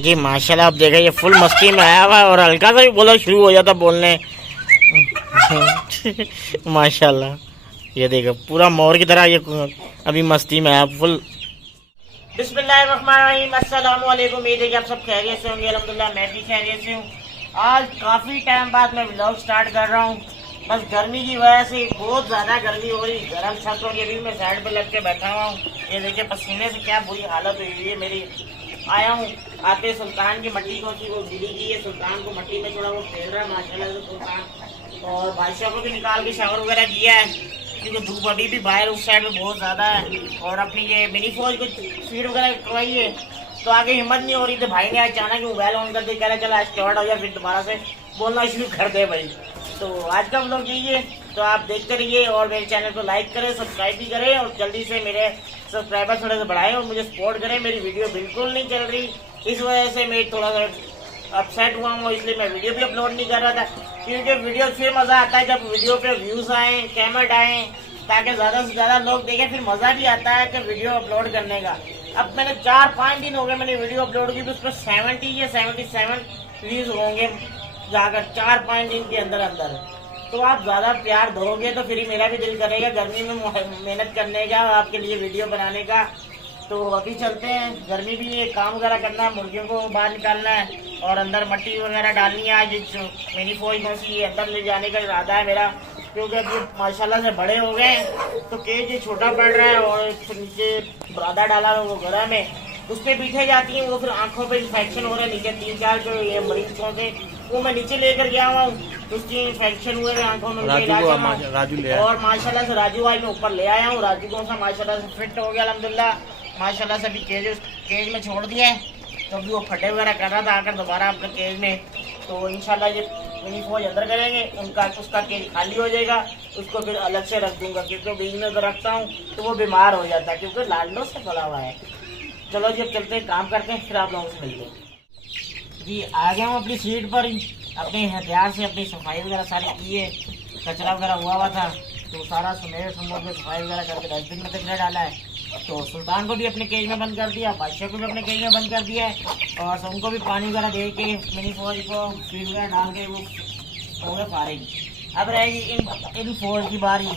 जी माशाल्लाह। आप देखें ये फुल मस्ती में आया हुआ है और हल्का सा भी बोला शुरू हो जाता बोलने। माशाल्लाह ये देखो पूरा मोर की तरह ये अभी मस्ती में आया फुल। बिस्मिल्लाहिर्रहमानिर्रहीम, अस्सलाम वालेकुम। उम्मीद है कि आप सब खैरियत से होंगे। अल्हम्दुलिल्लाह मैं भी खैरियत से हूँ। आज काफ़ी टाइम बाद मैं व्लॉग स्टार्ट कर रहा हूँ। बस गर्मी की वजह से बहुत ज़्यादा गर्मी हो रही, गर्म छत हो गई। मैं साइड पे लग के बैठा हुआ हूँ। ये देखिए पसीने से क्या बुरी हालत हुई है मेरी। आया हूँ आते सुल्तान की मट्टी को वो गिरी की है, सुल्तान को मट्टी में थोड़ा वो फेर रहा है माशाल्लाह से सुल्तान। और बादशाह को भी निकाल के शावर वगैरह किया है क्योंकि धूप अभी भी बाहर उस साइड में बहुत ज़्यादा है। और अपनी ये मिनी फौज को फीड वगैरह करवाई है तो आगे हिम्मत नहीं हो रही। तो भाई ने अचानक मोबाइल ऑन कर दिया, कह रहा चला स्टार्ट हो जाए, फिर दोबारा से बोलना शुरू कर दे भाई। तो आज का व्लॉग यही है, तो आप देखते रहिए और मेरे चैनल को लाइक करें, सब्सक्राइब भी करें और जल्दी से मेरे सब्सक्राइबर थोड़े से बढ़ाएं और मुझे सपोर्ट करें। मेरी वीडियो बिल्कुल नहीं चल रही, इस वजह से मैं थोड़ा सा अपसेट हुआ हूँ, इसलिए मैं वीडियो भी अपलोड नहीं कर रहा था। क्योंकि वीडियो फिर मज़ा आता है जब वीडियो पे व्यूज़ आए, कमेंट आए, ताकि ज़्यादा से ज़्यादा लोग देखें, फिर मज़ा भी आता है कि वीडियो अपलोड करने का। अब मैंने 4-5 दिन हो गए मैंने वीडियो अपलोड की, तो उस पर 70 या 77 व्यूज़ होंगे जाकर 4-5 दिन के अंदर अंदर। तो आप ज़्यादा प्यार दोगे तो फिर ही मेरा भी दिल करेगा गर्मी में मेहनत करने का, आपके लिए वीडियो बनाने का। तो अभी चलते हैं, गर्मी भी है, काम वगैरह करना है, मुर्गियों को बाहर निकालना है और अंदर मट्टी वगैरह डालनी है। आज मिनी फौज कौन सी अंदर ले जाने का इरादा है मेरा, क्योंकि अभी माशाल्लाह से बड़े हो गए तो केज छोटा पड़ रहा है और नीचे बरादा डाला है वो गर्म है, उस पर पीछे जाती हैं वो, फिर आंखों पे इन्फेक्शन हो रहा है। नीचे 3-4 जो ये मरीज पहुंचे वो मैं नीचे लेकर गया हुआ हूँ, उसकी इन्फेक्शन हुए हैं आंखों में। राजू और माशाल्लाह से राजू भाई मैं ऊपर ले आया हूँ। राजू कौन सा माशाल्लाह से फिट हो गया अल्हम्दुलिल्लाह। माशाल्लाह से अभी केज में छोड़ दिया है, तो अभी वो फटे वगैरह कर रहा था आकर दोबारा अपने केज में। तो इंशाल्लाह ये मिनी फौज अंदर करेंगे, उसका केज खाली हो जाएगा, उसको फिर अलग से रख दूंगा क्योंकि बीच में तो रखता हूँ तो वो बीमार हो जाता है क्योंकि लाडलों से फला हुआ है। चलो जी अब चलते हैं, काम करते हैं, फिर आप लोगों से मिलते हैं। जी आ गया हूँ अपनी सीट पर, अपने हथियार से अपनी सफाई वगैरह सारी की है। कचरा वगैरह हुआ था तो सारा सुमेर समोर में सफाई वगैरह करके डस्टबिन में कचरा डाला है। तो सुल्तान को भी अपने केज में बंद कर दिया, बादशाह को भी अपने केज में बंद कर दिया है और सबको भी पानी वगैरह दे के मिनी फौज को फीड वगैरह डाल के वो हो गए फारिग। अब रहेगी इन फौज की बारी।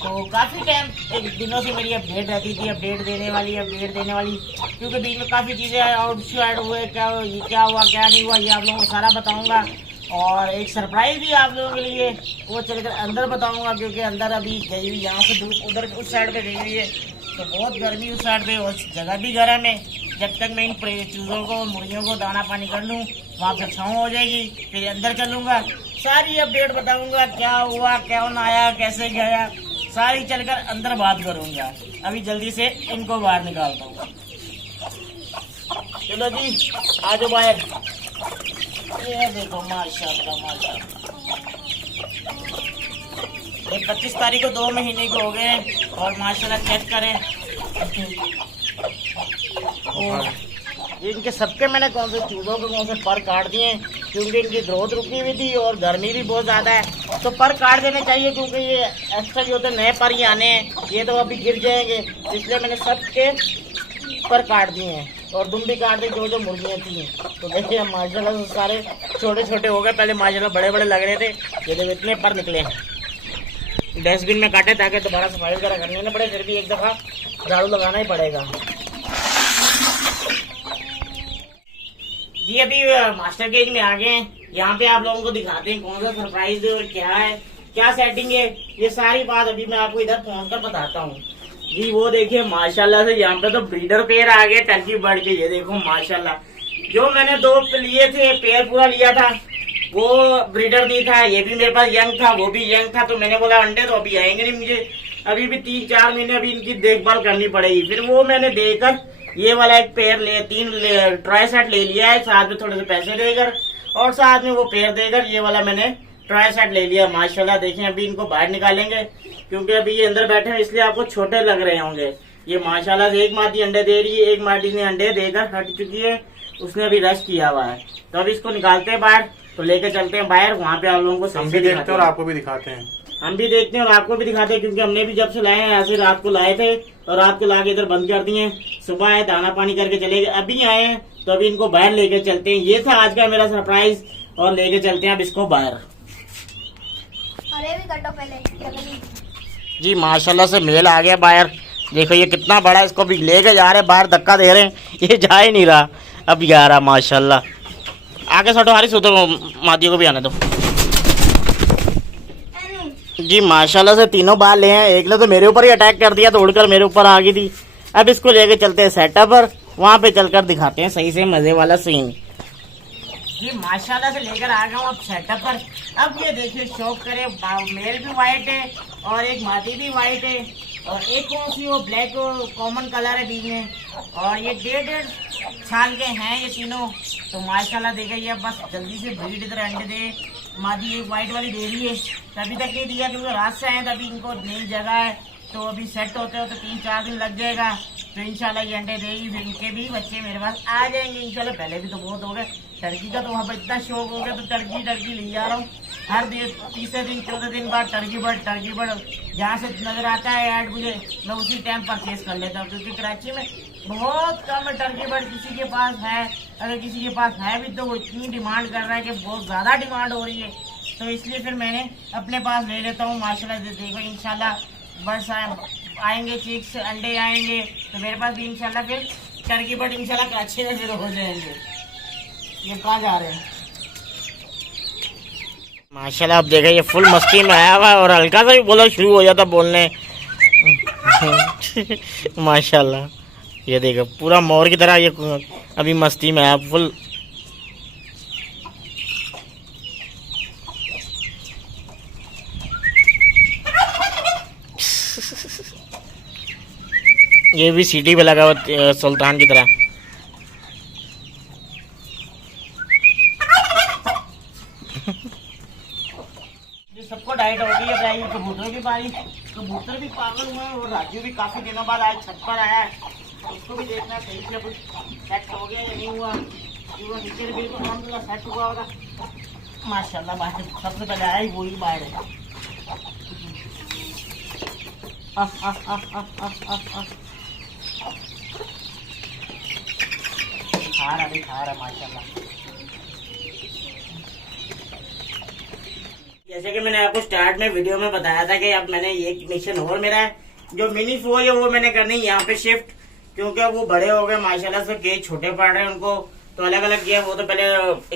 तो काफ़ी टाइम एक दिनों से मेरी अपडेट रहती थी, अपडेट देने वाली, क्योंकि बीच में काफ़ी चीज़ें आउट हुए, क्या हुआ क्या नहीं हुआ, ये आप लोगों को सारा बताऊँगा। और एक सरप्राइज भी आप लोगों के लिए वो चलकर अंदर बताऊंगा, क्योंकि अंदर अभी गई हुई यहाँ से उधर उस साइड पे गई हुई है तो बहुत गर्मी उस साइड पे और जगह भी गर्म है। जब तक मैं इन चूज़ों को मुर्गियों को दाना पानी कर लूँ वहाँ पर छाँव हो जाएगी, फिर अंदर चलूँगा, सारी अपडेट बताऊँगा, क्या हुआ क्या ना आया, कैसे गया, सारी चलकर अंदर बात करूँगा। अभी जल्दी से इनको बाहर निकालता हूँ। चलो जी आ जाओ बाहर। ये देखो माशाल्लाह ये 25 तारीख को 2 महीने के हो गए और माशाल्लाह चेक करें। इनके सबके मैंने कौन से चूज़ों के कौन से पर काट दिए क्योंकि इनकी ग्रोथ रुकी हुई थी और गर्मी भी बहुत ज़्यादा है, तो पर काट देने चाहिए क्योंकि ये एक्स्ट्रा जो होते नए पर ही आने हैं, ये तो अभी गिर जाएंगे, इसलिए मैंने सबके पर काट दिए हैं और दुम भी काट दी जो मुर्गियाँ थी। तो देखिए हम माशाल्लाह से सारे छोटे छोटे हो गए, पहले माशाल्लाह बड़े बड़े लग रहे थे, ये देखो इतने पर निकले। डस्टबिन में काटे ताकि दोबारा सफाई वगैरह करनी ना पड़े, फिर भी एक दफ़ा झाड़ू लगाना ही पड़ेगा। जी अभी मास्टर केज में आ गए हैं, यहाँ पे आप लोगों को दिखाते हैं कौन सा सरप्राइज है और क्या है, क्या सेटिंग है, ये सारी बात अभी मैं आपको इधर पहुँच कर बताता हूँ। जी वो देखिए माशाल्लाह से यहाँ पे तो ब्रीडर पेयर आ गए टर्की बर्ड के। ये देखो माशाल्लाह, जो मैंने 2 लिए थे पेयर पूरा लिया था वो ब्रीडर नहीं था, ये भी मेरे पास यंग था, वो भी यंग था, तो मैंने बोला अंडे तो अभी आएंगे नहीं, मुझे अभी भी 3-4 महीने अभी इनकी देखभाल करनी पड़ेगी। फिर वो मैंने देकर ये वाला एक पेयर 3 ट्राई सेट ले लिया है, साथ में थोड़े से पैसे देकर और साथ में वो पेयर देकर ये वाला मैंने ट्राई सेट ले लिया। माशाल्लाह देखिए अभी इनको बाहर निकालेंगे क्योंकि अभी ये अंदर बैठे हैं इसलिए आपको छोटे लग रहे होंगे। ये माशाल्लाह से एक मादी अंडे दे रही है, एक मादी ने अंडे देकर हट चुकी है, उसने अभी रेस्ट किया हुआ है। तो अभी इसको निकालते हैं बाहर, तो लेके चलते हैं बाहर, वहाँ पे आप लोगों को हम भी देखते हैं और आपको भी दिखाते हैं। हम भी देखते हैं और आपको भी दिखाते हैं, क्योंकि हमने भी जब से लाए हैं ऐसे रात को लाए थे और रात को ला के इधर बंद कर दिए। सुबह आए, दाना पानी करके चले गए, अभी आए हैं तो अभी इनको बाहर लेके चलते हैं। ये था आज का मेरा सरप्राइज और लेके चलते हैं अब इसको बाहर। अरे भी कटो पहले जी माशाल्लाह से मेल आ गया बाहर। देखो ये कितना बड़ा है, इसको भी लेके जा रहे हैं बाहर, धक्का दे रहे हैं, ये जा ही नहीं रहा। अब जा रहा माशाल्लाह। आगे सटो हारिस, उधर मादियों को भी आने दो। जी माशाल्लाह से तीनों बाल ले हैं। एक ने तो मेरे ऊपर ही अटैक कर दिया तो उड़कर मेरे ऊपर आ गई थी। अब इसको लेके चलते हैं सेटअप पर, वहाँ पे चलकर दिखाते हैं सही से मजे वाला सीन। जी माशाल्लाह से लेकर आ गया हूँ अब सेटअप पर। अब ये देखिए शौक करे, मेल भी व्हाइट है और एक मादी भी व्हाइट है और एक कौन सी वो ब्लैक कॉमन कलर है बीच में। और ये 1.5 साल के हैं ये तीनों। तो माशाल्लाह देखा ये बस जल्दी से ब्रीड इधर अंडे दे। मादी एक व्हाइट वाली दे रही है, तभी तक नहीं दिया क्योंकि रात से आए तभी इनको नई जगह है, तो अभी सेट होते हो तो 3-4 दिन लग जाएगा। तो इंशाल्लाह ये अंडे देगी, फिर उनके भी बच्चे मेरे पास आ जाएंगे इंशाल्लाह। पहले भी तो बहुत हो गए टर्की का, तो वहाँ पर इतना शौक हो गया तो टर्की ले जा रहा हूँ हर दिन। 3 दिन 14 दिन बाद टर्की बर्ड जहाँ से नजर आता है ऐड मुझे, मैं उसी टाइम परचेज कर लेता हूँ, क्योंकि कराची में बहुत कम है टर्की बर्ड किसी के पास है। अगर किसी के पास है भी तो वो इतनी डिमांड कर रहा है कि बहुत ज़्यादा डिमांड हो रही है, तो इसलिए फिर मैंने अपने पास ले लेता हूँ। माशाल्लाह देखो इंशाल्लाह बर्ड्स आएंगे, चिक्स अंडे आएंगे तो मेरे पास भी इंशाल्लाह फिर टर्की बर्ड इंशाल्लाह कराची में फिर हो जाएंगे। ये कहाँ जा रहे हैं माशाल्लाह। अब देखा ये फुल मस्ती में आया हुआ है और हल्का सा भी बोला शुरू हो जाता बोलने। माशाल्लाह ये देखो पूरा मोर की तरह ये अभी मस्ती में आया फुल। ये भी सीटी पे लगा हुआ सुल्तान की तरह। ये सबको डाइट हो गई है भाई। कबूतर की बारी, कबूतर भी पागल हुए हैं और राजू भी काफी दिनों बाद आज छत पर आया है, उसको भी देखना सही से कुछ सेट हो गया या नहीं हुआ। वो नीचे बिल्कुल अलहमदुलिल्लाह सेट हुआ होगा माशाल्लाह। बाहर सबसे पहले आया ही वही बाहर है। खा रहा माशाल्लाह। जैसे कि मैंने आपको स्टार्ट में वीडियो में बताया था कि अब मैंने एक मिशन और मेरा है, जो मिनी फोज है वो मैंने करनी यहाँ पे शिफ्ट, क्योंकि अब वो बड़े हो गए माशाल्लाह से, केज छोटे पड़ रहे हैं उनको, तो अलग अलग किया। वो तो पहले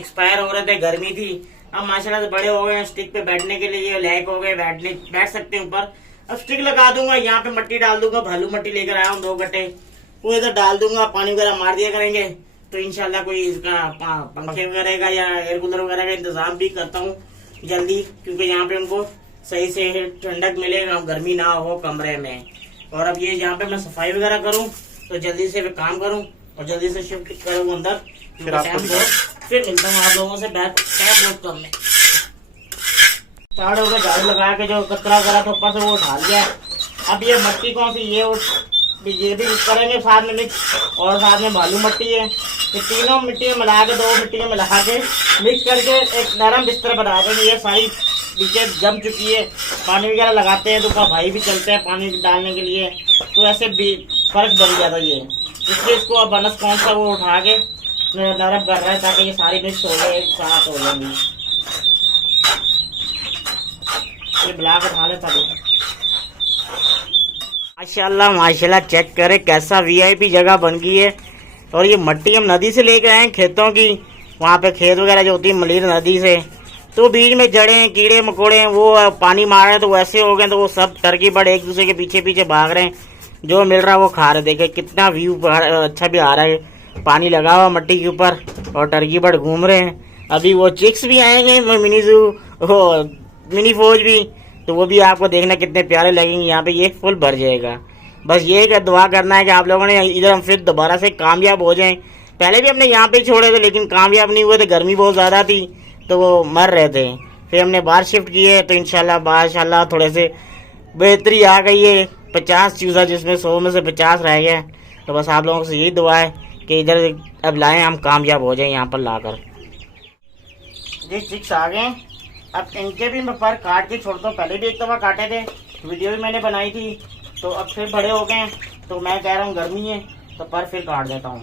एक्सपायर हो रहे थे, गर्मी थी, अब माशाल्लाह से बड़े हो गए, स्टिक पे बैठने के लिए लैक हो गए, बैठ सकते हैं ऊपर। अब स्टिक लगा दूंगा, यहाँ पे मट्टी डाल दूंगा, भालू मट्टी लेकर आया हूँ 2 गट्टे, वो इधर डाल दूंगा, पानी वगैरह मार दिया करेंगे। तो इंशाल्लाह कोई इसका पंखे वगैरह का या एयर कूलर वगैरह का इंतजाम भी करता हूँ जल्दी, क्योंकि यहाँ पे उनको सही से ठंडक मिले, गर्मी ना हो कमरे में। और अब ये यहाँ पे मैं सफाई वगैरह करूँ तो जल्दी से काम करूँ और जल्दी से शिफ्ट करूँ अंदर। फिर मिलता हूँ आप लोगों से, बहुत कम है। स्टार्ट हो गया, झाड़ू लगा के जो कचरा वगैरह था ऊपर से वो उठा लिया। अब ये मट्टी कौन सी ये भी करेंगे साथ में मिक्स, और साथ में बालू मट्टी है, ये तीनों मिट्टी में मिला के 2 मिट्टी में मिला के मिक्स करके एक नरम बिस्तर बना देंगे। ये सारी नीचे जम चुकी है, पानी वगैरह लगाते हैं तो भाई भी चलते हैं पानी डालने के लिए, तो ऐसे भी फर्क बन जाता है ये। इसलिए इसको अब बनस कौन सा वो उठा के नरम कर रहा है ताकि ये सारी मिक्स हो जाए, एक साथ हो जाएंगी। ये ब्लैक उठा लेता है। माशाल्लाह माशाल्लाह चेक करें कैसा वीआईपी जगह बन गई है। और ये मट्टी हम नदी से लेकर आए हैं खेतों की, वहाँ पे खेत वगैरह जो होती है मलीर नदी से, तो बीच में जड़ें कीड़े मकोड़े वो पानी मार रहे हैं, तो वैसे हो गए, तो वो सब टर्की बर्ड एक दूसरे के पीछे पीछे भाग रहे हैं, जो मिल रहा है वो खा रहे। देखे कितना व्यू अच्छा भी आ रहा है, पानी लगा हुआ मट्टी के ऊपर और टर्की बर्ड घूम रहे हैं। अभी वो चिक्स भी आएंगे मिनी जू, मिनी फौज भी, तो वो भी आपको देखना कितने प्यारे लगेंगे। यहाँ पे ये फुल भर जाएगा। बस ये क्या दुआ करना है कि आप लोगों ने इधर हम फिर दोबारा से कामयाब हो जाएं। पहले भी हमने यहाँ पे छोड़े थे लेकिन कामयाब नहीं हुए थे, गर्मी बहुत ज़्यादा थी तो वो मर रहे थे। फिर हमने बाहर शिफ्ट किए तो इंशाल्लाह माशाल्लाह थोड़े से बेहतरी आ गई है। 50 चूज़ा जिसमें 100 में से 50 रह गए। तो बस आप लोगों से यही दुआ है कि इधर अब लाएँ, हम कामयाब हो जाएँ यहाँ पर लाकर। जी चिक्स आ गए अब इनके भी मैं पर काट के छोड़ता हूँ। पहले भी एक दफ़ा काटे थे, वीडियो भी मैंने बनाई थी, तो अब फिर बड़े हो गए हैं, तो मैं कह रहा हूँ गर्मी है तो पर फिर काट देता हूँ।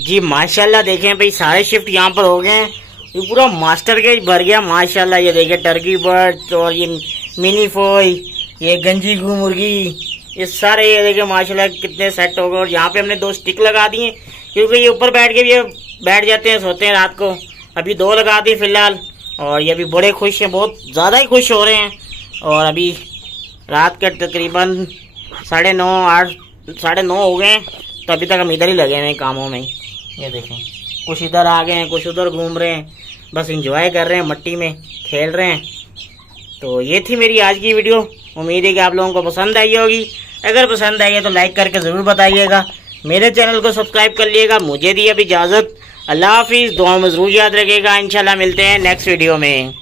जी माशाल्लाह देखें भाई, सारे शिफ्ट यहाँ पर हो गए हैं। ये पूरा मास्टर केज भर गया माशाल्लाह। ये देखें टर्की बर्ड और ये मिनी फोई, ये गंजी गू मुर्गी, ये सारे ये देखें माशाल्लाह कितने सेट हो गए। और यहाँ पे हमने 2 स्टिक लगा दिए, क्योंकि ये ऊपर बैठ के भी बैठ जाते हैं, सोते हैं रात को। अभी 2 लगा दी फिलहाल, और ये अभी बड़े खुश हैं, बहुत ज़्यादा ही खुश हो रहे हैं। और अभी रात के तकरीबन 9:30 हो गए हैं, तो अभी तक हम इधर ही लगे हुए हैं कामों में। ये देखें कुछ इधर आ गए हैं, कुछ उधर घूम रहे हैं, बस इंजॉय कर रहे हैं, मट्टी में खेल रहे हैं। तो ये थी मेरी आज की वीडियो। उम्मीद है कि आप लोगों को पसंद आई होगी। अगर पसंद आई है तो लाइक करके ज़रूर बताइएगा। मेरे चैनल को सब्सक्राइब कर लिएगा। मुझे दी अभी इजाज़त। अल्लाह हाफिज़। दुआ में ज़रूर याद रखिएगा। इंशाल्लाह मिलते हैं नेक्स्ट वीडियो में।